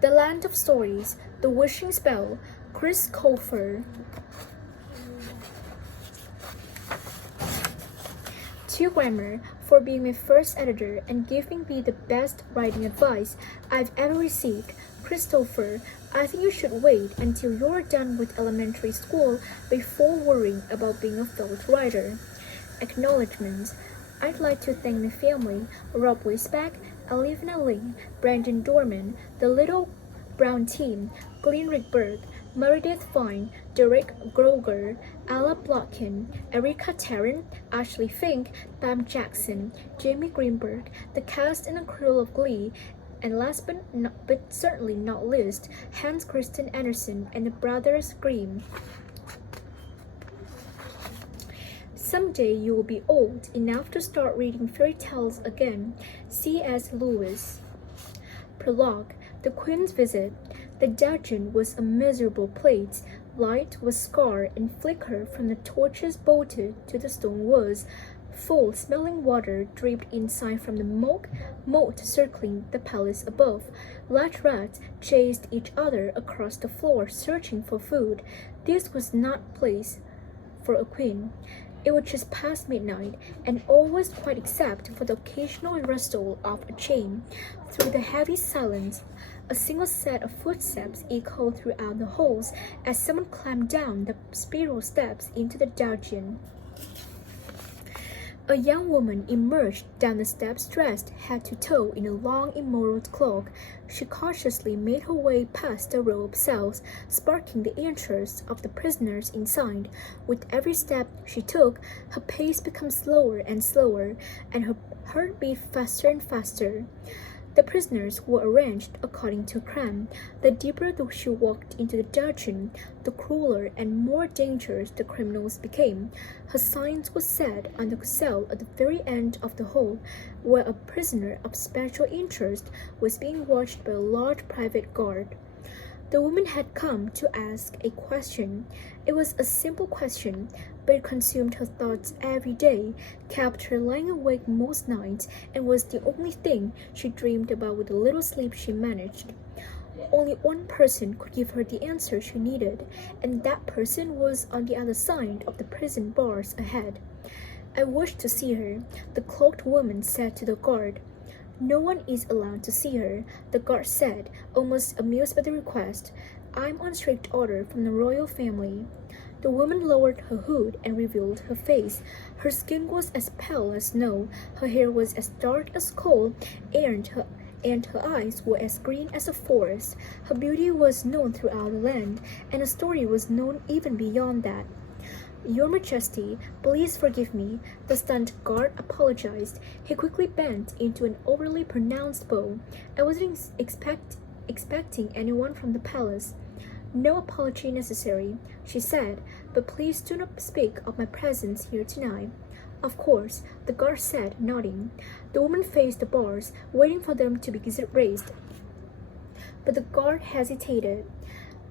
The Land of Stories, The Wishing Spell, Chris Colfer. To you, Grammar, for being my first editor and giving me the best writing advice I've ever received. Christopher, I think you should wait until you're done with elementary school before worrying about being a felt writer. Acknowledgements. I'd like to thank my family, Rob Weisbach, Olivia Ling, Brandon Dorman, the Little Brown Team, Glenn Rickberg, Meredith Fine, Derek Groger, Alla Blotkin, Erika Tarrant, Ashley Fink, Pam Jackson, Jamie Greenberg, the cast and crew of Glee, and last but certainly not least, Hans Christian Andersen and the Brothers Grimm. Someday you will be old enough to start reading fairy tales again. C.S. Lewis. Prologue. The Queen's Visit. The dungeon was a miserable place. Light was scarred and flickered from the torches bolted to the stone walls. Foul-smelling water dripped inside from the moat circling the palace above. Large rats chased each other across the floor, searching for food. This was not place for a queen. It was just past midnight, and all was quiet except for the occasional rustle of a chain. Through the heavy silence, a single set of footsteps echoed throughout the halls as someone climbed down the spiral steps into the dungeon. A young woman emerged down the steps dressed head to toe in a long embroidered cloak. She cautiously made her way past the row of cells, sparking the interest of the prisoners inside. With every step she took, her pace became slower and slower, and her heart beat faster and faster. The prisoners were arranged according to crime. The deeper she walked into the dungeon, the crueler and more dangerous the criminals became. Her signs were set on the cell at the very end of the hall, where a prisoner of special interest was being watched by a large private guard. The woman had come to ask a question. It was a simple question, but it consumed her thoughts every day, kept her lying awake most nights, and was the only thing she dreamed about with the little sleep she managed. Only one person could give her the answer she needed, and that person was on the other side of the prison bars ahead. "I wish to see her," the cloaked woman said to the guard. "No one is allowed to see her," the guard said, almost amused by the request. "I'm on strict order from the royal family." The woman lowered her hood and revealed her face. Her skin was as pale as snow, her hair was as dark as coal, and her eyes were as green as a forest. Her beauty was known throughout the land, and the story was known even beyond that. "Your Majesty, please forgive me," the stunned guard apologized. He quickly bent into an overly pronounced bow. "I wasn't expecting anyone from the palace." "No apology necessary," she said, "but please do not speak of my presence here tonight." "Of course," the guard said, nodding. The woman faced the bars, waiting for them to be raised. But the guard hesitated.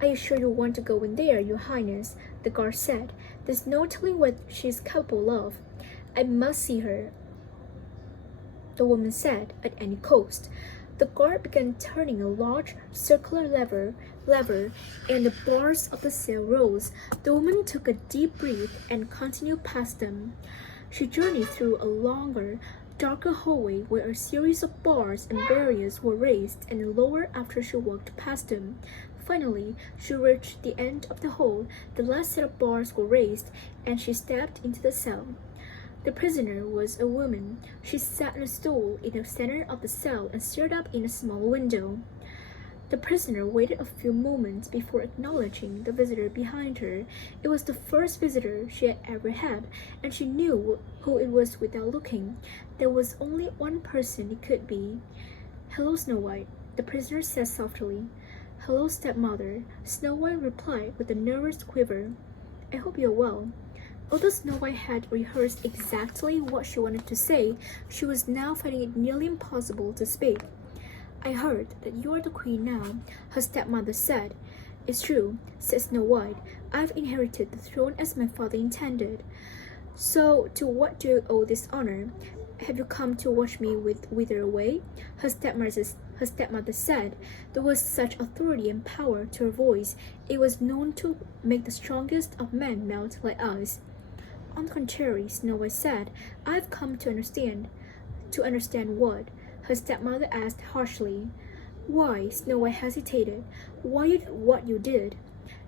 "Are you sure you want to go in there, Your Highness?" the guard said. "There's no telling what she's capable of." "I must see her," the woman said, "at any cost." The guard began turning a large circular lever, and the bars of the cell rose. The woman took a deep breath and continued past them. She journeyed through a longer, darker hallway where a series of bars and barriers were raised and lowered after she walked past them. Finally, she reached the end of the hall. The last set of bars were raised, and she stepped into the cell. The prisoner was a woman. She sat on a stool in the center of the cell and stared up in a small window. The prisoner waited a few moments before acknowledging the visitor behind her. It was the first visitor she had ever had, and she knew who it was without looking. There was only one person it could be. "Hello, Snow White," the prisoner said softly. "Hello, stepmother," Snow White replied with a nervous quiver. "I hope you're well." Although Snow White had rehearsed exactly what she wanted to say, she was now finding it nearly impossible to speak. "I heard that you are the queen now," her stepmother said. "It's true," said Snow White. "I've inherited the throne as my father intended." "So to what do you owe this honor? Have you come to watch me wither away?" her stepmother said. There was such authority and power to her voice. It was known to make the strongest of men melt like ice. On the contrary, Snow White said, I've come to understand. To understand what? Her stepmother asked harshly. Why? Snow White hesitated. Why you did what you did?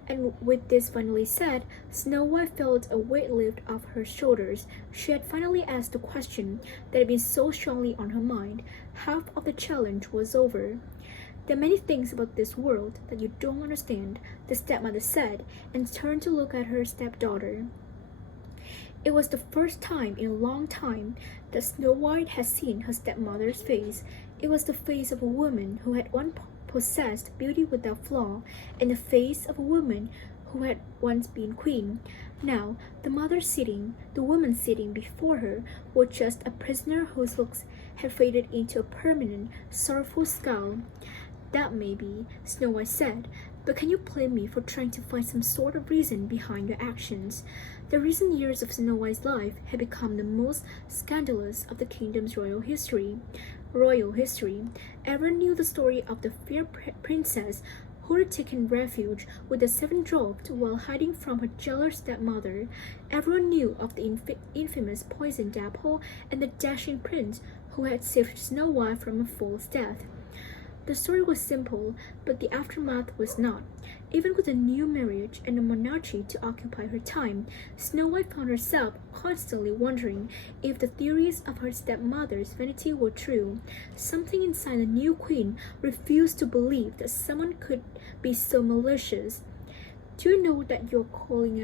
And with this finally said, Snow White felt a weight lift off her shoulders. She had finally asked the question that had been so strongly on her mind. Half of the challenge was over. There are many things about this world that you don't understand, the stepmother said, and turned to look at her stepdaughter. It was the first time in a long time that Snow White had seen her stepmother's face. It was the face of a woman who had once possessed beauty without flaw, and the face of a woman who had once been queen. Now, the woman sitting before her, was just a prisoner whose looks had faded into a permanent, sorrowful scowl. That may be, Snow White said, but can you blame me for trying to find some sort of reason behind your actions? The recent years of Snow White's life had become the most scandalous of the kingdom's royal history. Everyone knew the story of the fair princess who had taken refuge with the seven dwarfs while hiding from her jealous stepmother. Everyone knew of the infamous poisoned apple and the dashing prince who had saved Snow White from a fool's death. The story was simple, but the aftermath was not. Even with a new marriage and a monarchy to occupy her time, Snow White found herself constantly wondering if the theories of her stepmother's vanity were true. Something inside the new queen refused to believe that someone could be so malicious. Do you know what they're calling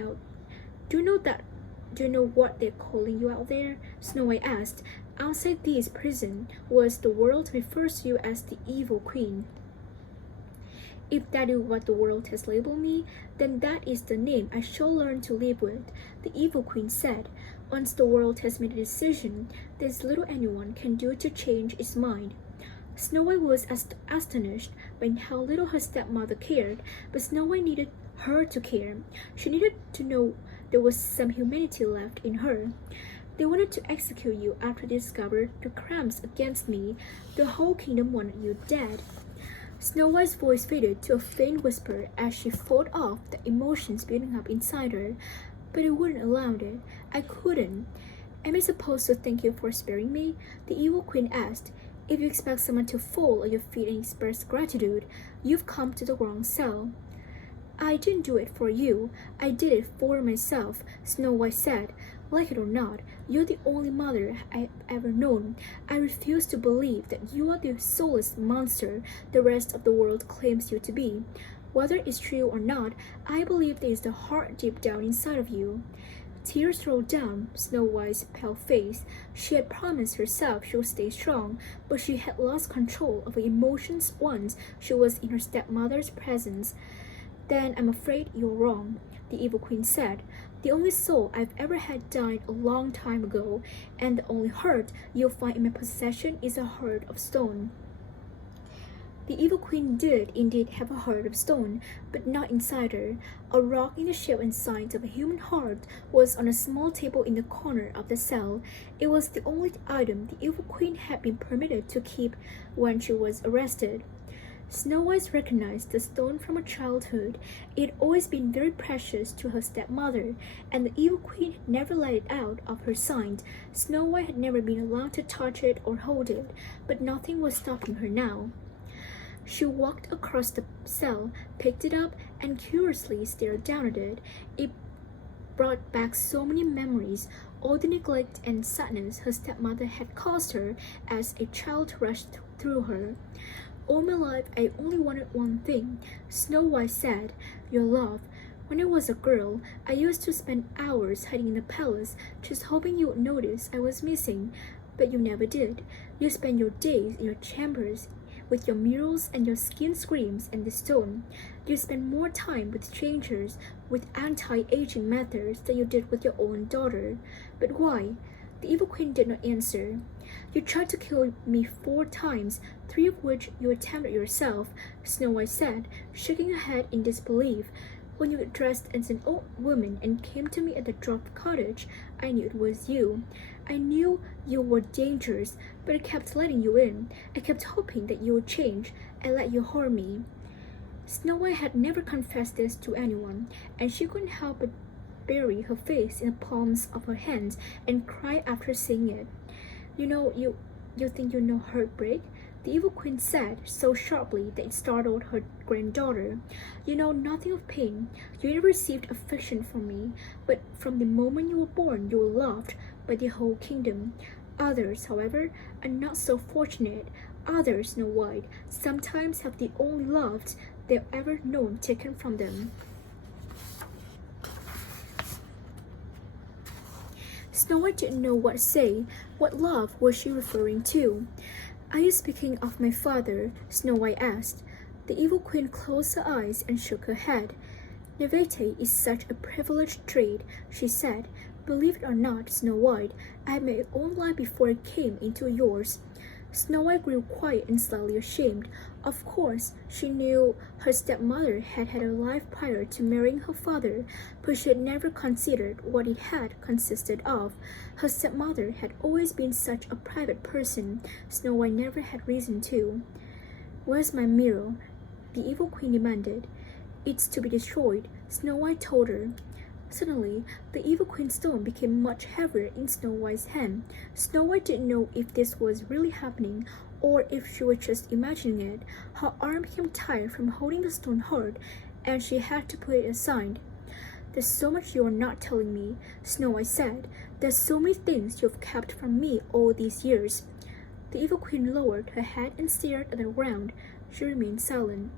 you out there? Snow White asked. Outside this prison the world refers to you as the evil queen. If that is what the world has labeled me, then that is the name I shall learn to live with, the evil queen said. Once the world has made a decision, there's little anyone can do to change its mind. Snow White was astonished by how little her stepmother cared, but Snow White needed her to care. She needed to know there was some humanity left in her. They wanted to execute you after they discovered your crimes against me. The whole kingdom wanted you dead. Snow White's voice faded to a faint whisper as she fought off the emotions building up inside her. But I wouldn't allow it. I couldn't. Am I supposed to thank you for sparing me? The evil queen asked. If you expect someone to fall at your feet and express gratitude, you've come to the wrong cell. I didn't do it for you. I did it for myself, Snow White said. Like it or not, you're the only mother I've ever known. I refuse to believe that you are the soulless monster the rest of the world claims you to be. Whether it's true or not, I believe there is the heart deep down inside of you. Tears rolled down Snow White's pale face. She had promised herself she would stay strong, but she had lost control of her emotions once she was in her stepmother's presence. Then I'm afraid you're wrong, the evil queen said. The only soul I've ever had died a long time ago, and the only heart you'll find in my possession is a heart of stone. The evil queen did indeed have a heart of stone, but not inside her. A rock in the shape and size of a human heart was on a small table in the corner of the cell. It was the only item the evil queen had been permitted to keep when she was arrested. Snow White recognized the stone from her childhood. It had always been very precious to her stepmother, and the evil queen had never let it out of her sight. Snow White had never been allowed to touch it or hold it, but nothing was stopping her now. She walked across the cell, picked it up, and curiously stared down at it. It brought back so many memories, all the neglect and sadness her stepmother had caused her as a child rushed through her. All my life I only wanted one thing, Snow White said, your love. When I was a girl, I used to spend hours hiding in the palace, just hoping you would notice I was missing. But you never did. You spent your days in your chambers with your murals and your skin screams and the stone. You spent more time with strangers with anti-aging methods than you did with your own daughter. But why? The evil queen did not answer. You tried to kill me 4 times, 3 of which you attempted yourself, Snow White said, shaking her head in disbelief. When you dressed as an old woman and came to me at the dwarf cottage, I knew it was you. I knew you were dangerous, but I kept letting you in. I kept hoping that you would change and let you harm me." Snow White had never confessed this to anyone, and she couldn't help but bury her face in the palms of her hands and cry after seeing it. You think you know heartbreak?" the evil queen said so sharply that it startled her granddaughter. "You know nothing of pain. You never received affection from me, but from the moment you were born you were loved by the whole kingdom. Others, however, are not so fortunate. Others, Snow White, sometimes have the only love they've ever known taken from them." Snow White didn't know what to say. What love was she referring to? "Are you speaking of my father?" Snow White asked. The evil queen closed her eyes and shook her head. "Naivete is such a privileged trait," she said. "Believe it or not, Snow White, I had my own life before I came into yours." Snow White grew quiet and slightly ashamed. Of course, she knew her stepmother had had a life prior to marrying her father, but she had never considered what it had consisted of. Her stepmother had always been such a private person. Snow White never had reason to. "Where's my mirror?" the evil queen demanded. "It's to be destroyed," Snow White told her. Suddenly, the evil queen's stone became much heavier in Snow White's hand. Snow White didn't know if this was really happening or if she was just imagining it. Her arm became tired from holding the stone hard, and she had to put it aside. "There's so much you are not telling me," Snow White said. "There's so many things you've kept from me all these years." The evil queen lowered her head and stared at the ground. She remained silent.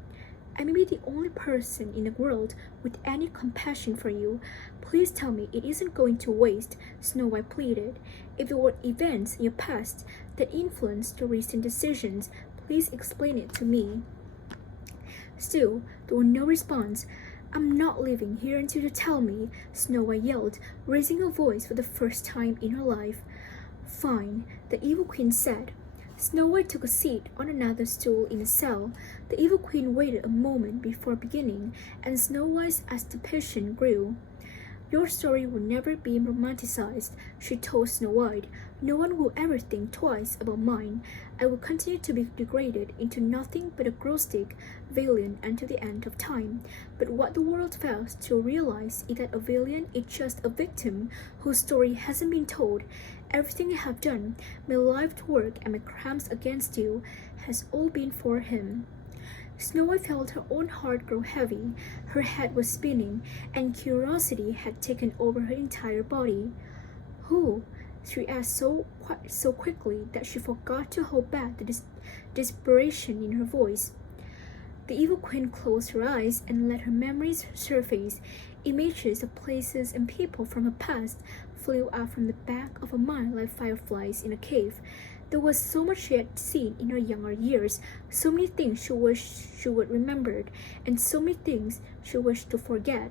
"I may be the only person in the world with any compassion for you. Please tell me it isn't going to waste," Snow White pleaded. "If there were events in your past that influenced your recent decisions, please explain it to me." Still, there was no response. "I'm not leaving here until you tell me," Snow White yelled, raising her voice for the first time in her life. "Fine," the evil queen said. Snow White took a seat on another stool in the cell. The evil queen waited a moment before beginning, and Snow White's agitation grew. "Your story will never be romanticized," she told Snow White. "No one will ever think twice about mine. I will continue to be degraded into nothing but a grotesque villain until the end of time. But what the world fails to realize is that a villain is just a victim whose story hasn't been told. Everything I have done, my life's work and my crimes against you, has all been for him." Snow White felt her own heart grow heavy. Her head was spinning, and curiosity had taken over her entire body. "Who?" she asked so quickly that she forgot to hold back the desperation in her voice. The evil queen closed her eyes and let her memories surface. Images of places and people from her past flew out from the back of her mind like fireflies in a cave. There was so much she had seen in her younger years, so many things she wished she would remembered, and so many things she wished to forget.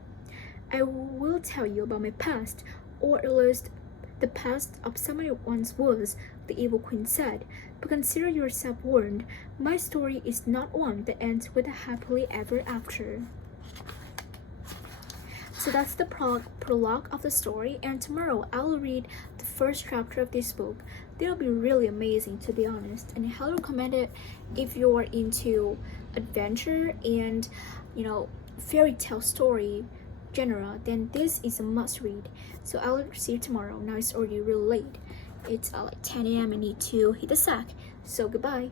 "I will tell you about my past, or at least the past of someone I once was," the evil queen said. "But consider yourself warned. My story is not one that ends with a happily ever after." So that's the prologue of the story, and tomorrow I'll read the first chapter of this book. They'll be really amazing, to be honest, and I highly recommend it if you're into adventure and fairy tale story genre. Then this is a must read. So I'll see you tomorrow. Now it's already really late. It's like 10 a.m. I need to hit the sack. So goodbye.